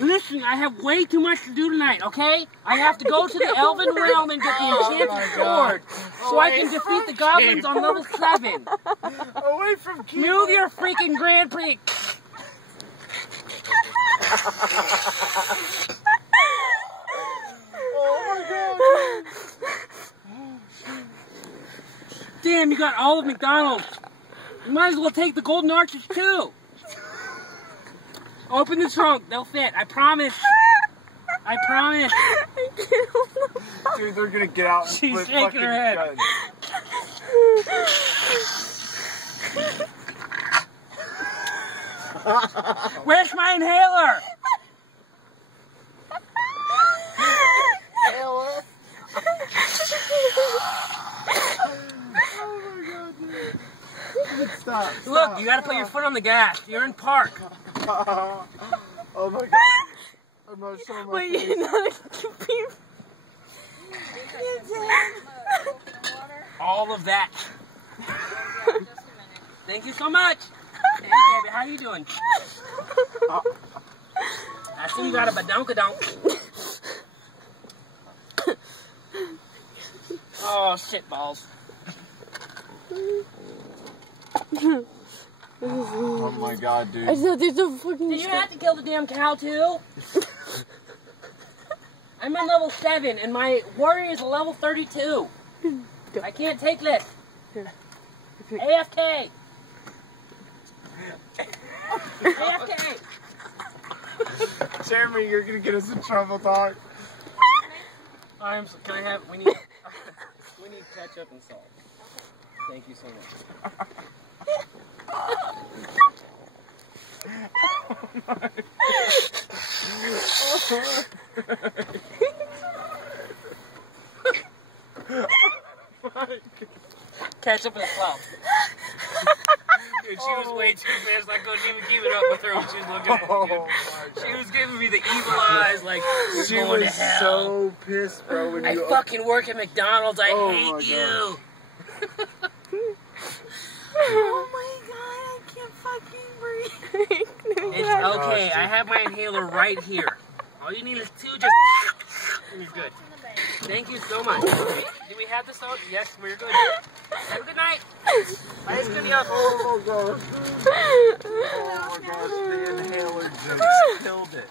Listen, I have way too much to do tonight, okay? I have to go to the Elven Realm and get the enchanted sword so I can defeat the goblins on level 7. Away from Keith. Move your freaking Grand Prix. Oh my god. Damn, you got all of McDonald's. You might as well take the golden arches too. Open the trunk, they'll fit. I promise. I promise. I can't hold them. Dude, they're gonna get out and She's flip shaking fucking her head. guns. Where's my inhaler? Stop. Look, you gotta put your foot on the gas. You're in park. Oh my god. I'm not showing my Wait, face. you're not confused. All of that. Thank you so much. Hey, baby, how you doing? I see you got a badonkadonk. Oh, shit balls. Oh my god, dude. I thought there's a fucking. Did you have to kill the damn cow too? I'm on level 7 and my warrior is a level 32. I can't take this. AFK. AFK. Jeremy, you're gonna get us in trouble, dog. Can I have, we need ketchup and salt. Thank you so much. Ketchup and salt. Dude, she was way too fast. I couldn't even keep it up with her when she was looking at me. She was giving me the evil eyes, like, She you're going to was hell. so pissed, bro, when I you fucking work at McDonald's. I Oh my hate you. Oh my god, I can't fucking breathe. It's okay. I have my inhaler right here. All you need is 2. Just. You're good. Thank you so much. Do we have the salt? Yes, we're good. Have a good night. Bye, Studios. Oh my gosh. Oh my gosh, the inhaler just killed it.